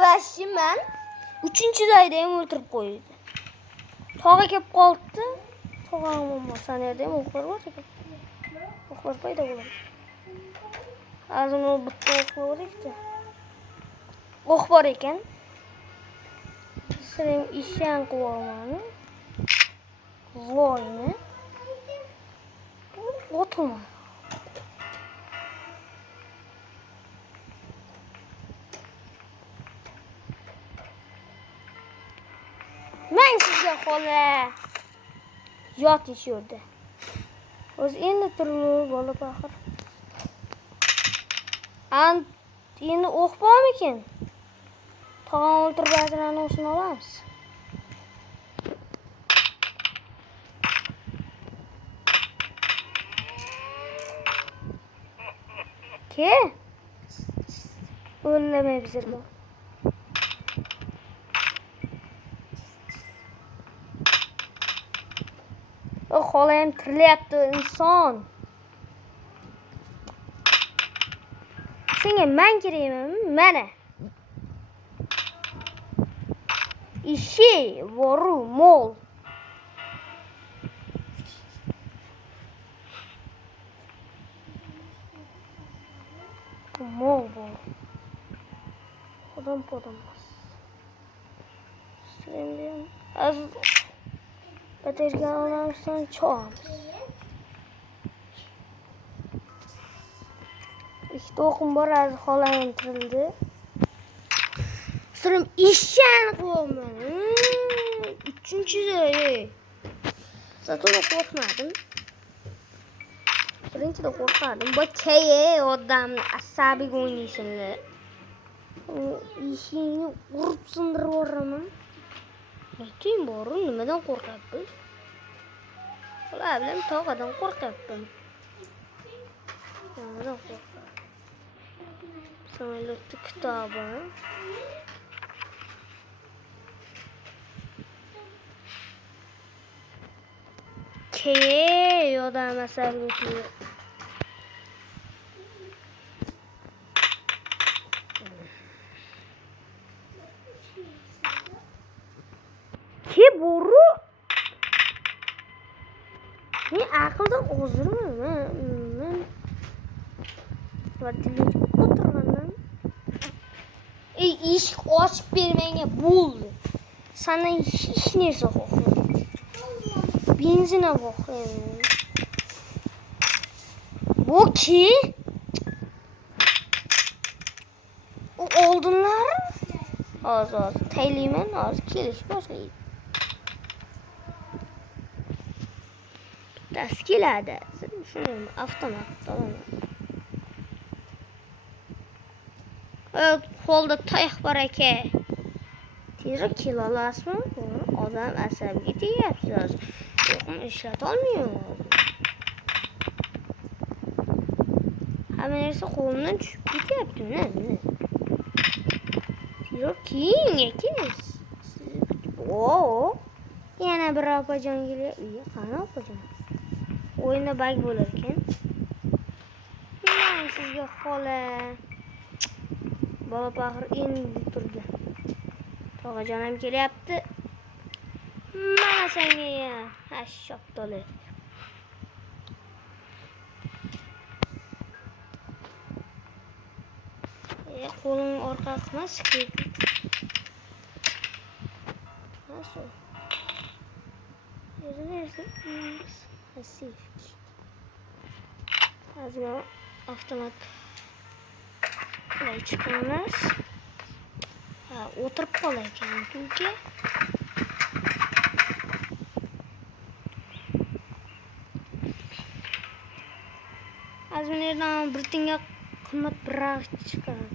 Qarabashim men 3-joyda ham o'tirib qo'ydi. Tog'a kelib qoldi. Tog'am sanayda ham o'qir bor ekan. O'qir paydo bo'ladi. Azim o bitta o'q bor ekan. O'q bor ekan. Siring ishon qilolmani. Voyni. O'tma. Men sizga xola yot ishirdi. O'z endi turib bola baxir. Endi o'q bormikin? Tog'am o'ltirib ba'zan o'shini olamiz. Ke? O'llamay bizlarga. O xolayam tirilyapti inson. Senga men kerakmi? Mana. Ishi voru mol. Mol bol. Odam podamaz. Sen az bateryalardan çoğalmış. İşte okum var az xolayam tirildi. Sırım işen qo'yman. 3-joy. Zaten qo'rqmadim. Birinchida qo'rqardim. Bu keye odam asabiy o'ynaysinlar. Ishingni urib sindirib yuboraman. Nechun boru nimadan qo'rqyapsiz? Ular bilan tog'adan qo'rqyapman. Nimadan qo'rqaman? Samolyotda kitobi. Keye odam asabiy. Ki boru ne aqldan o'zirman men vatilib o'tirgandan eshik ochib bermanga bo'ldi. Sandan hech narsa xohladim. Benzina xohladim. Bu ki o oldinlar az tayliman az kelish boshlaydi. Taskelada shuni avtomat olaman. Qo'lda tayoq bor ekan. Tezroq kela olasizmi? Odam asabiga tegyapsiz. Yo'qmi ishlata olmayman. Hamma narsa qo'limdan tushib ketyapti. Tezroq kiying. Oo. Yana bir opajon kelyapti. Qani opajon? O'yinda bug bo'lar ekan. Men sizga xola bola baxir endi turdi. Tog'ajonim kelyapti. Mana senga ya. Hashshop to'la. Qo'lim orqa qilmas ki. Nasıl? Neresi? Pasif. Azma avtomat çıkmamız. Oturup qolarkan çünkü. Azmalardan bir tinga qimmat biroq chiqadi.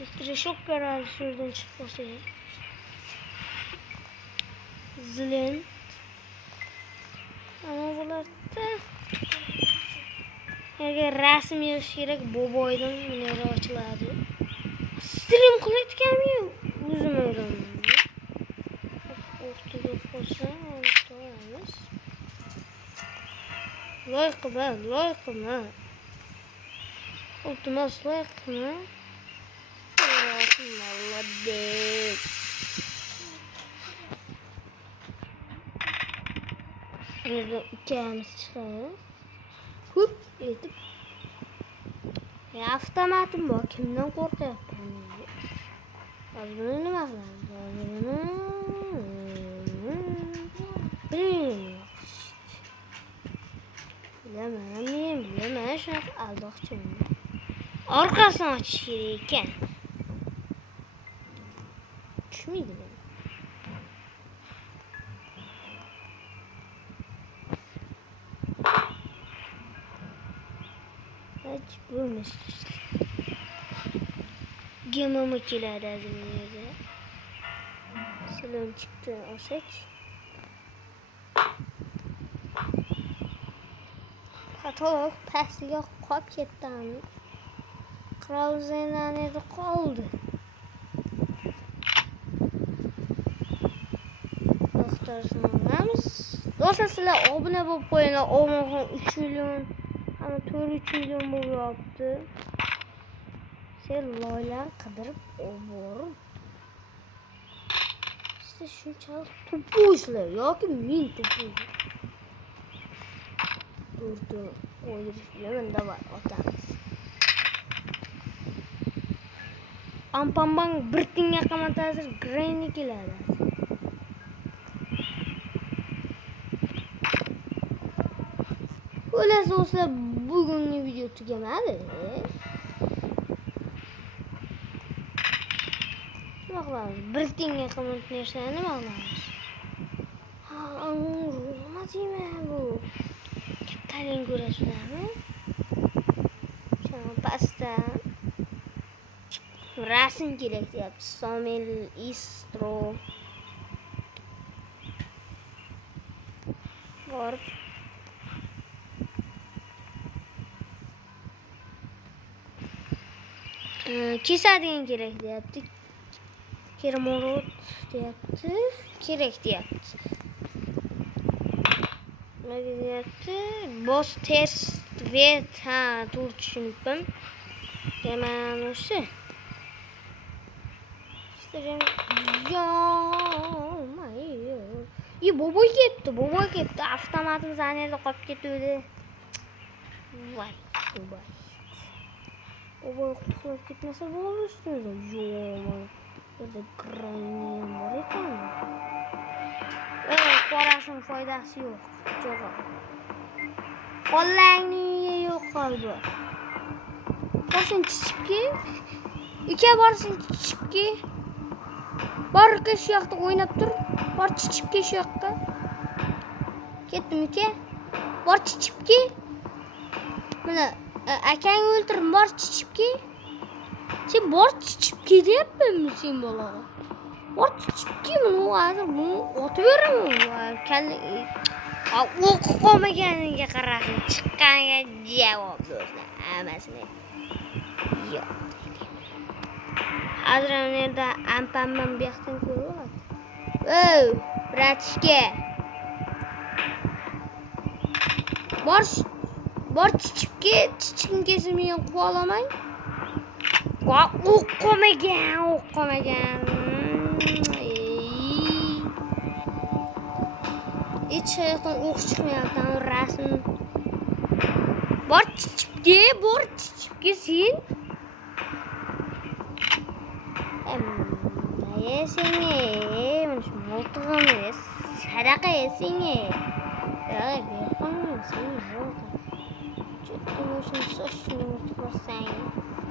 Elektroshok garaj şuradan çıkması. Zilin. Ama bular da eğer rasm yozish kerak boboydan bunday ochiladi. Stream qilayotganmi o'zim o'ylayman. O'qitib qo'ysa, olib qo'yamiz. Loy qilma. Iltimos loy qilma. Молодец. Burada ikimiz çıkıyor. Hop etip. Ya avtomatim bu. Kimden korkuyorsun? Az bunu nima qilamiz? Bilaman, shunaqa aldoqchiman. Orqasini ochish kerak ekan. Tushmaydi buni. Hech bo'lmas. Gemama keladi azimizga. Salon chiqdi, olsak. Katalog pastiga qolib ketdi. Krauzenaneda qoldi. To'xtarsizlarmiz. Do'stlar, sizlar obuna bo'lib qo'yinglar. Omonxon 3 million, ana 4 million bo'lyapti. Sen loylar qidirib oborib. Siz shunchalik to'pusizlar yoki men to'pus. Durdu. O'ydirishlar davay otamiz. Ampambang bir tinga qamatazir Granny keladi. Xullas olsa bugungi video tugamadi. Nima qilamiz? Bir tinga qamatishni nima qilamiz? Nima deyman bu? Kattaling ko'rasizlarmi? Shuna pasta rasm kerak deyapti. Somel Istro. Borib kesadigan kerak deyapti. Kermorot deyapti. Kerak deyapti. Nima deyapti? Boss test vet ha, to'g'ri tushunibman. Deman o'sha. Boboy ketdi. Avtomatimiz zanerda qolib ketdi. Voy, Boboy. Boboy qutulib ketmasa bo'ldi ustimizda. Yo'q. Burada Granny bor ekan. Qorashning foydasi yo'q. Jo'g'a. Qo'llangni yo'q qoldi. Borsin chichibki. Uka borsin chichibki. Bor uka shu yoqda o'ynab tur. Bor chichibki shu yoqqa. Ketdim uka. Bor chichibki. Mana akang o'ltirib bor chichibki. Sen bor chichibki deyapmanmi sen bolaga? Bor chichibki buni hozir buni otib beraman. O'qib qolmaganiga qarashin, chiqqaniga javob do'stlar. Hammasini yo'q. Hozir yerda ampamman bu yoqdan ko'ryapti. Ey, bratishka. Bor chichibki, chichigim kesilmay qo'ya olamay. O'qmagan. Hech yoqdan o'q chiqmayapti, rasm. Bor chichibki sen. Senga, mana shu miltig'imni sadaqa senga.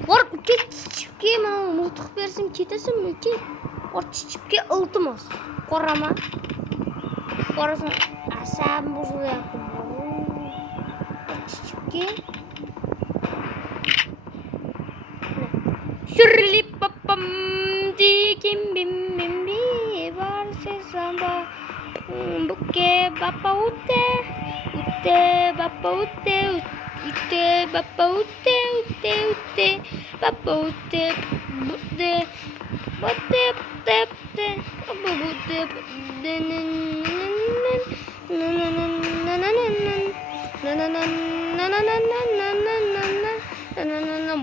Bor uka chichibki, mana miltiq bersam ketasanmi uka? Bor chichibki iltimos. Qo'rama. Qo'rasan asabim buzilyapti. Chichibki. Shirli papam dikim bim bim bi varse samba buke bapa ute bapa ute bapa ute bapa ute bude bate tepte bapa ute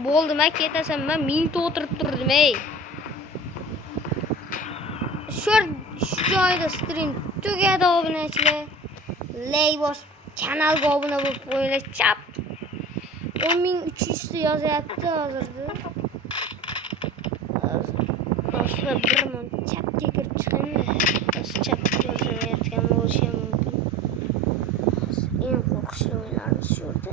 Bo'ldi, men ketasan. Men minut o'tirib turdim, ey. Shu joyda stream tugadi, obunachilar. Laybos kanalga obuna bo'lib qo'yinglar. Chap. 10300 yozyapti hozirda. Aslida bir mun chapga kirib chiqaymi? Chapga yozayotgan bo'lishi mumkin. Eng qo'rqinchli o'yinlarimiz shu yerda.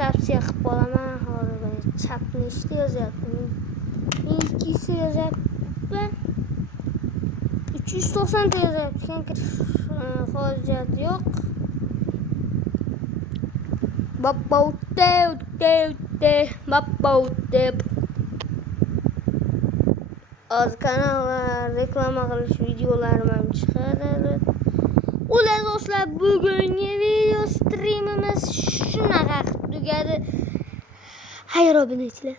Tavsiya qilib qolaman, hozir chapni ishda yozyapti. Ikkinchisi yozyapti. 390 ta yozyapti. Kirish hojati yo'q. Az kanallar reklama qilish videolarim ham chiqadi. Ular do'stlar, bugungi video streamimiz shunaqa tugadi. Xayr obunachilar.